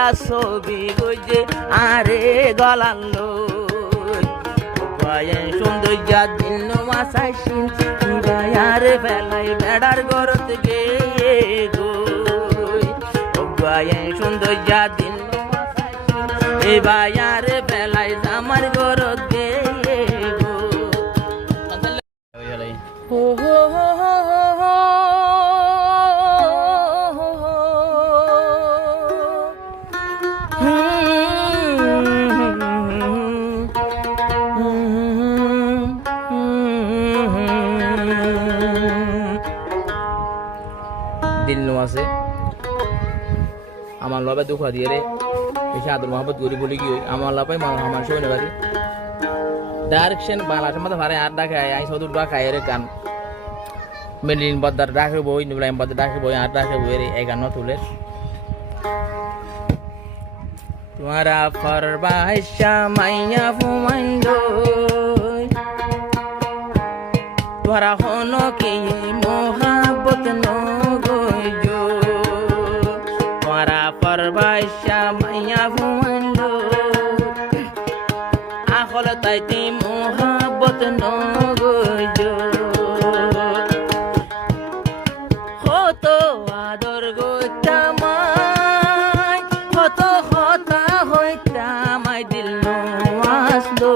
দইলা ছবি গজে আরে গলালো সৌন্দর্য দিল মাসাইছিন বায়ার বেলাই বেড়ার গরত গে গো সৌন্দর্য দিল এ বায়ার বেলাই আমার গরত গে গো হো হো হো হো দিল আছে আমার লবে দুঃখ দিয়ে রে বেশি আদর মোহাম্মদ গরি বলি কি আমার লাপাই আমার সই নেবারি ডাইরেকশন বাংলাদেশের মধ্যে ভারে আর ডাকে আই সদুর ডাকা রে গান মেলিন বদার ডাকে বই নুলাইম বদার ডাকে বই আর ডাকে বই রে এই গান তুলে তোমারা ফরবাইশা মাইয়া ফুমাইলো তোরা হনো কি মোহাব্বত নো গইজো তোরা ফরবাইশা মাইয়া ফুমাইলো আখল তাইতি মোহাব্বত নো গইজো হতো আদর গইতামাই হতো হতা হইতামাই দিল নো আসলো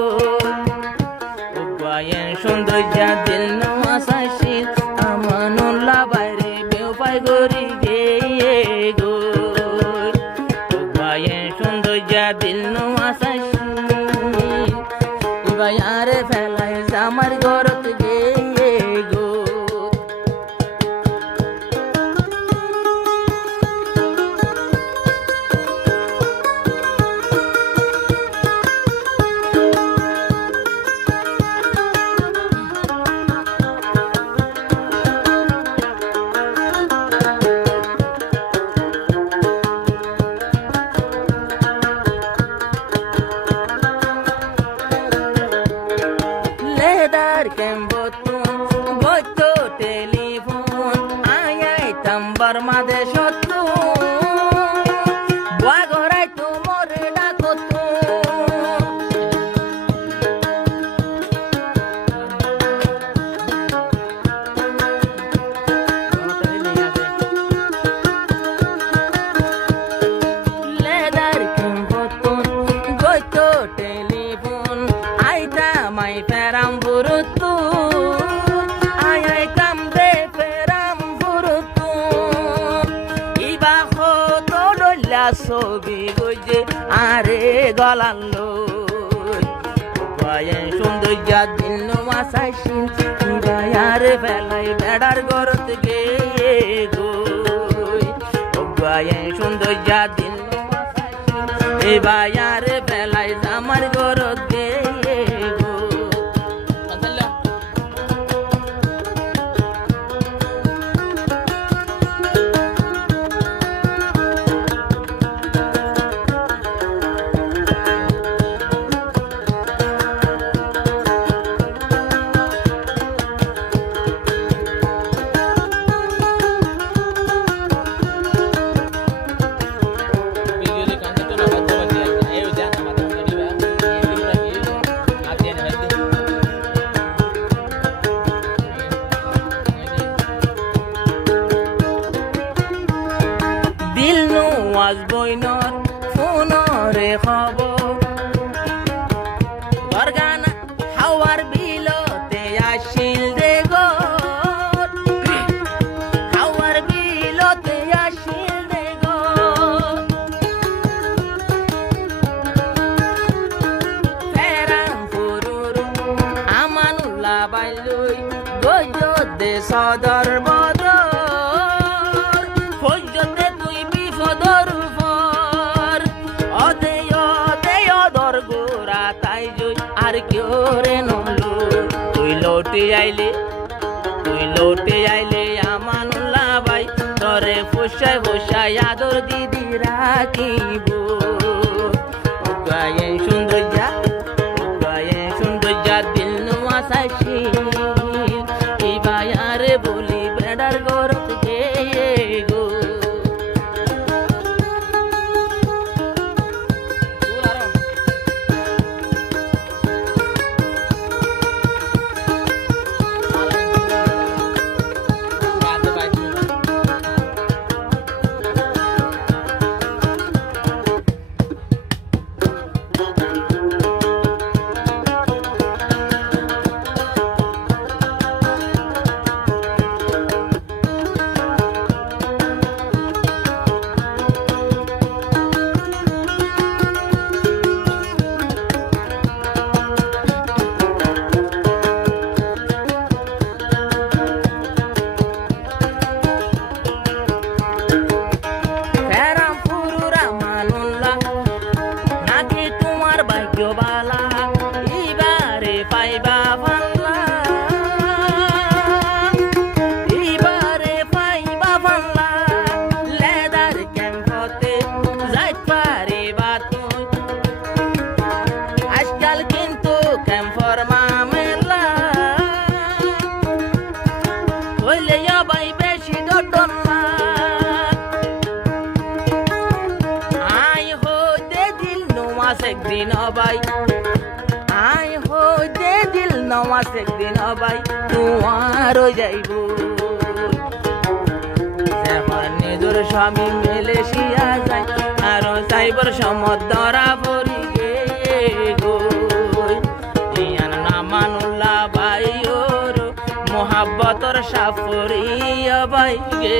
উবায়েন সৌন্দর্য দিল নো আসাইছিল আমানুল্লাহ বাইরে বেউপাই গরি গে গো উবায়েন সৌন্দর্য দিল নো আসাইছিল ইবায়ারে ফেলাই আমার গরত গে গো লেদার কেম্বতুন গতো টেলিফোন আয়াই তাম্বার মাদে সত্তু বাগরাই তোমার ডাকতু লেদার কেম্বতুন গতো টেলিফোন আইতা মাই ফেরাম বুরুতু আয়াই কামদে ফেরাম বুরুতু ইবা হতো ডল্লা ছবি গজে আরে গলালো বায়ান সৌন্দর্য দিল মাসাইছিন বায়ার বেলাই বেড়ার গরত গে গো বায়ান সৌন্দর্য দিল মাসাইছিন এ বায়ার বেলাই আমার গরত গে গো দিল নো আজ বইনর ফোনরে খবর গরগানা হাওয়ার বিলতে আসিল দে গো হাওয়ার বিলতে আসিল দে গো ফেরাম ফুরুর আমানুল্লাহ বাইলুই গজো দে সদর বদর ফজতে তুই বিপদর পর অদেয় দেয় দর গোরা তাই জয় আর কেউ রে নলো তুই লৌটে আইলে আমানুল্লাহ ভাই তরে ফুসাই ফুসাই আদর দিদি রাখিব গায়ে সৌন্দর্য দিল নো আসাইছিল ইবায়ারে বলি বেড়ার গরত গে গো পারিবা তুই আজকাল কিন্তু ক্যাম্পর মামেলা হইলে ভাই বেশি ডটন না আই হইতে দিল নমাস একদিন ভাই আই হইতে দিল নমাস একদিন ভাই তোমারও যাইব নিজের স্বামী মেলেশিয়া যায় আরো সাইবর সমুদ্রা ভরি গে ইয়ান নামানুল্লাহ ভাই ওর মোহাব্বতর সাফরি ভাই গে